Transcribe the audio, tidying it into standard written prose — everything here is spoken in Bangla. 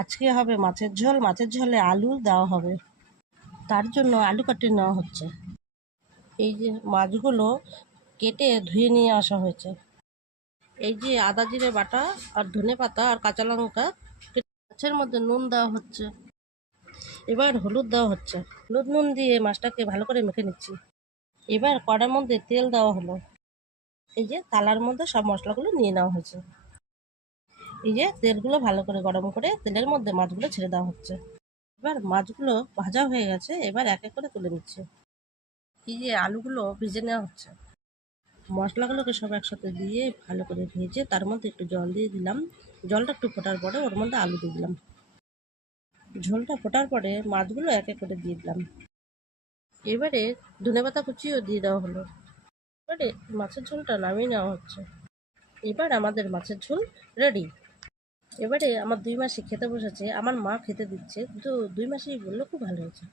আজকে হবে মাছের ঝোল। মাছের ঝোলে আলু দেওয়া হবে, তার জন্য আলু কাটিয়ে নেওয়া হচ্ছে। এই যে মাছগুলো কেটে ধুয়ে নিয়ে আসা হয়েছে। এই যে আদা জিরে বাটা আর ধনে পাতা আর কাঁচা লঙ্কা, মাছের মধ্যে নুন দেওয়া হচ্ছে। এবার হলুদ দেওয়া হচ্ছে। হলুদ নুন দিয়ে মাছটাকে ভালো করে মেখে নিচ্ছি। এবার কড়ার মধ্যে তেল দেওয়া হলো। এই যে থালার মধ্যে সব মশলাগুলো নিয়ে নেওয়া হয়েছে। এই যে তেলগুলো ভালো করে গরম করে তেলের মধ্যে মাছগুলো ছেড়ে দেওয়া হচ্ছে। এবার মাছগুলো ভাজা হয়ে গেছে, এবার এক এক করে তুলে নিচ্ছে। এই যে আলুগুলো ভেজে নেওয়া হচ্ছে। মশলাগুলোকে সব একসাথে দিয়ে ভালো করে ভেজে তার মধ্যে একটু জল দিয়ে দিলাম। জলটা একটু ফোটার পরে ওর মধ্যে আলু দিয়ে দিলাম। ঝোলটা ফোটার পরে মাছগুলো এক এক করে দিয়ে দিলাম। এবারে ধনেপাতা কুচিও দিয়ে দেওয়া হলো। এবারে মাছের ঝোলটা নামিয়ে নেওয়া হচ্ছে। এবার আমাদের মাছের ঝোল রেডি। এবারে আমার 2 মাসি খেতে বসেছে, আমার মা খেতে দিচ্ছে, কিন্তু 2 মাসি বললো খুব ভালো হয়েছে।